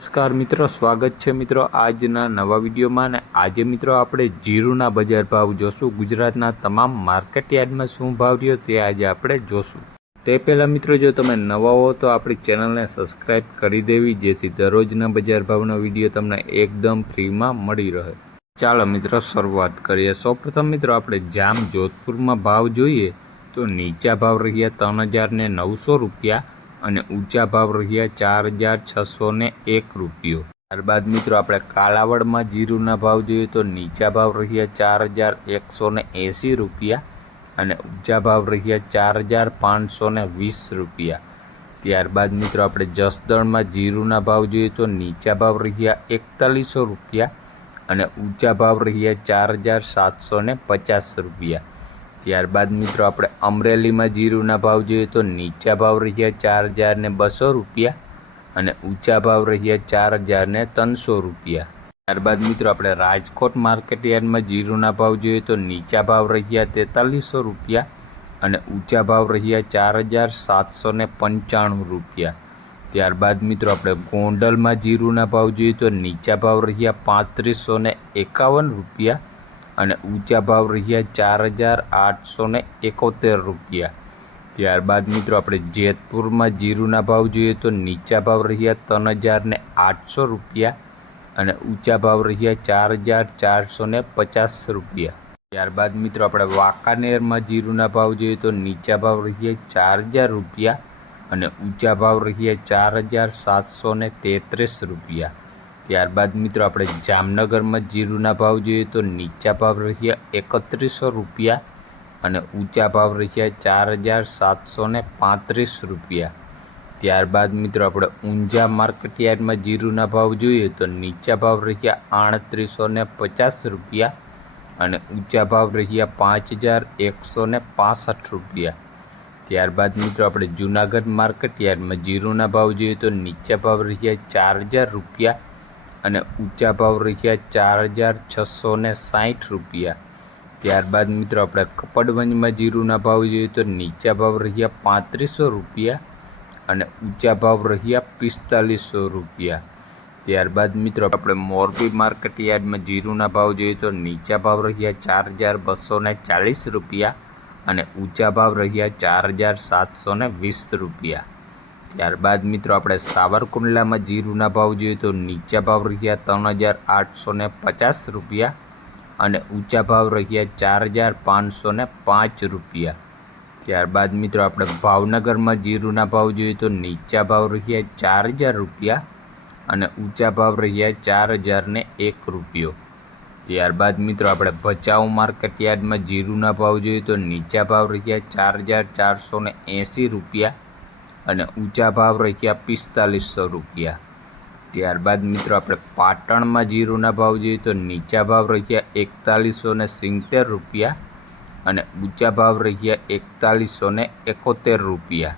નમસ્કાર મિત્રો, સ્વાગત છે મિત્રો આજના નવા વિડીયોમાં. અને આજે મિત્રો આપણે જીરુના બજાર ભાવ જોશું. ગુજરાતના તમામ માર્કેટ યાર્ડમાં શું ભાવ રહ્યો તે આજે આપણે જોશું. તે પહેલાં મિત્રો, જો તમે નવા હો તો આપણી ચેનલને સબસ્ક્રાઈબ કરી દેવી, જેથી દરરોજના બજાર ભાવનો વિડીયો તમને એકદમ ફ્રીમાં મળી રહે. ચાલો મિત્રો શરૂઆત કરીએ. સૌપ્રથમ મિત્રો આપણે જામ જોધપુરમાં ભાવ જોઈએ તો નીચા ભાવ રહ્યા 3,900 રૂપિયા અને ઊંચા ભાવ રહ્યા 4,601 રૂપિયો. ત્યારબાદ મિત્રો આપણે કાલાવડમાં જીરુના ભાવ જોઈએ તો નીચા ભાવ રહ્યા 4,180 રૂપિયા અને ઊંચા ભાવ રહ્યા 4,520 રૂપિયા. ત્યારબાદ મિત્રો આપણે જસદણમાં જીરુના ભાવ જોઈએ તો નીચા ભાવ રહ્યા 4100 રૂપિયા અને ઊંચા ભાવ રહ્યા 4,750 રૂપિયા. ત્યારબાદ મિત્રો આપણે અમરેલીમાં જીરુના ભાવ જોઈએ તો નીચા ભાવ રહ્યા 4,200 રૂપિયા અને ઊંચા ભાવ રહ્યા 4,300 રૂપિયા. ત્યારબાદ મિત્રો આપણે રાજકોટ માર્કેટ યાર્ડમાં જીરુના ભાવ જોઈએ તો નીચા ભાવ રહ્યા 4,300 રૂપિયા અને ઊંચા ભાવ રહ્યા 4,795 રૂપિયા. ત્યારબાદ મિત્રો આપણે ગોંડલમાં જીરુના ભાવ જોઈએ તો નીચા ભાવ રહ્યા 3,551 રૂપિયા અને ઊંચા ભાવ રહ્યા 4,871 રૂપિયા. ત્યારબાદ મિત્રો આપણે જેતપુરમાં જીરુના ભાવ જોઈએ તો નીચા ભાવ રહ્યા 3,800 રૂપિયા અને ઊંચા ભાવ રહ્યા 4,450 રૂપિયા. ત્યારબાદ મિત્રો આપણે વાંકાનેરમાં જીરુના ભાવ જોઈએ તો નીચા ભાવ રહ્યા 4,000 રૂપિયા અને ઊંચા ભાવ રહ્યા 4,733 રૂપિયા. ત્યારબાદ મિત્રો આપણે જામનગરમાં જીરુના ભાવ જોઈએ તો નીચા ભાવ રહ્યા 3,100 રૂપિયા અને ઊંચા ભાવ રહ્યા 4,735 રૂપિયા. ત્યારબાદ મિત્રો આપણે ઊંઝા માર્કેટ યાર્ડમાં જીરુના ભાવ જોઈએ તો નીચા ભાવ રહ્યા 3,850 રૂપિયા અને ઊંચા ભાવ રહ્યા 5,165 રૂપિયા. ત્યારબાદ મિત્રો આપણે જૂનાગઢ માર્કેટ યાર્ડમાં જીરુના ભાવ જોઈએ તો નીચા ભાવ રહ્યા 4,000 રૂપિયા અને ઊંચા ભાવ રહ્યા 4,660 રૂપિયા. ત્યારબાદ મિત્રો આપણે કપડવંજમાં જીરુના ભાવ જોઈએ તો નીચા ભાવ રહ્યા 3,500 રૂપિયા અને ઊંચા ભાવ રહ્યા 4,500 રૂપિયા. ત્યારબાદ મિત્રો આપણે મોરબી માર્કેટ યાર્ડમાં જીરુના ભાવ જોઈએ તો નીચા ભાવ રહ્યા 4,240 રૂપિયા અને ઊંચા ભાવ રહ્યા 4,720 રૂપિયા. ત્યારબાદ મિત્રો આપણે સાવરકુંડલામાં જીરુના ભાવ જોઈએ તો નીચા ભાવ રહ્યા 3,850 રૂપિયા અને ઊંચા ભાવ રહ્યા 4,505 રૂપિયા. ત્યારબાદ મિત્રો આપણે ભાવનગરમાં જીરુના ભાવ જોઈએ તો નીચા ભાવ રહ્યા 4,000 રૂપિયા અને ઊંચા ભાવ રહ્યા 4,001 રૂપિયો. ત્યારબાદ મિત્રો આપણે ભચાઉ માર્કેટ યાર્ડમાં જીરુના ભાવ જોઈએ તો નીચા ભાવ રહ્યા 4,480 રૂપિયા અને ઊંચા ભાવ રહ્યા 4,500 રૂપિયા. ત્યારબાદ મિત્રો આપણે પાટણમાં જીરુના ભાવ જોઈએ તો નીચા ભાવ રહ્યા 4,170 રૂપિયા અને ઊંચા ભાવ રહ્યા 4,171 રૂપિયા.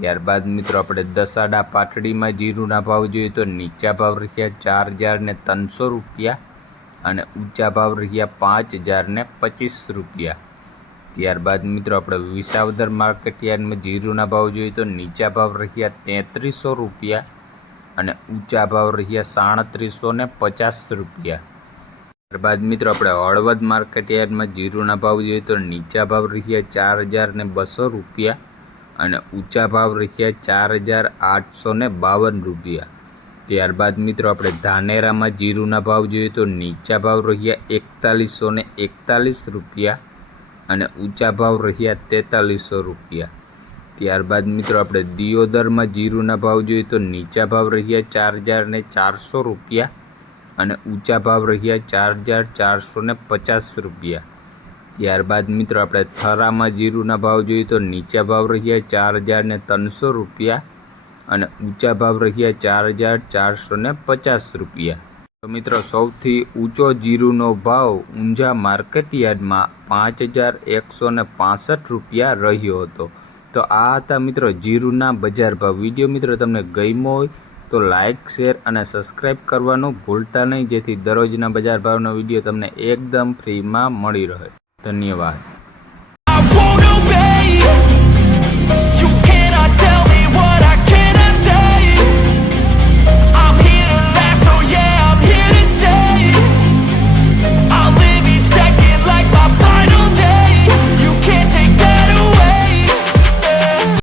ત્યારબાદ મિત્રો આપણે દસાડા પાટડીમાં જીરુના ભાવ જોઈએ તો નીચા ભાવ રહ્યા 4,300 રૂપિયા અને ઊંચા ભાવ રહ્યા 5,025 રૂપિયા. ત્યારબાદ મિત્રો આપણે વિસાવદર માર્કેટ યાર્ડમાં જીરુના ભાવ જોઈએ તો નીચા ભાવ રહ્યા 3,300 રૂપિયા અને ઊંચા ભાવ રહ્યા 3,750 રૂપિયા. ત્યારબાદ મિત્રો આપણે હળવદ માર્કેટ યાર્ડમાં જીરુના ભાવ જોઈએ તો નીચા ભાવ રહ્યા 4,200 રૂપિયા અને ઊંચા ભાવ રહ્યા 4,852 રૂપિયા. ત્યારબાદ મિત્રો આપણે ધાનેરામાં જીરુના ભાવ જોઈએ તો નીચા ભાવ રહ્યા 4,141 રૂપિયા અને ઊંચા ભાવ રહ્યા 4,300 રૂપિયા. ત્યારબાદ મિત્રો આપણે દિયોદરમાં જીરુના ભાવ જોઈએ તો નીચા ભાવ રહ્યા 4,400 રૂપિયા અને ઊંચા ભાવ રહ્યા 4,450 રૂપિયા. ત્યારબાદ મિત્રો આપણે થરામાં જીરુના ભાવ જોઈએ તો નીચા ભાવ રહ્યા 4,300 રૂપિયા અને ઊંચા ભાવ રહ્યા 4,450 રૂપિયા. તો મિત્રો સૌથી ઊંચો જીરુનો ભાવ ઊંઝા માર્કેટ યાર્ડમાં 5,165 રૂપિયા રહ્યો હતો. તો આ હતા મિત્રો જીરુના બજાર ભાવ. વિડીયો મિત્રો તમને ગમ્યો હોય તો લાઇક, શેર અને સબસ્ક્રાઈબ કરવાનું ભૂલતા નહીં, જેથી દરરોજના બજાર ભાવનો વિડીયો તમને એકદમ ફ્રીમાં મળી રહે. ધન્યવાદ.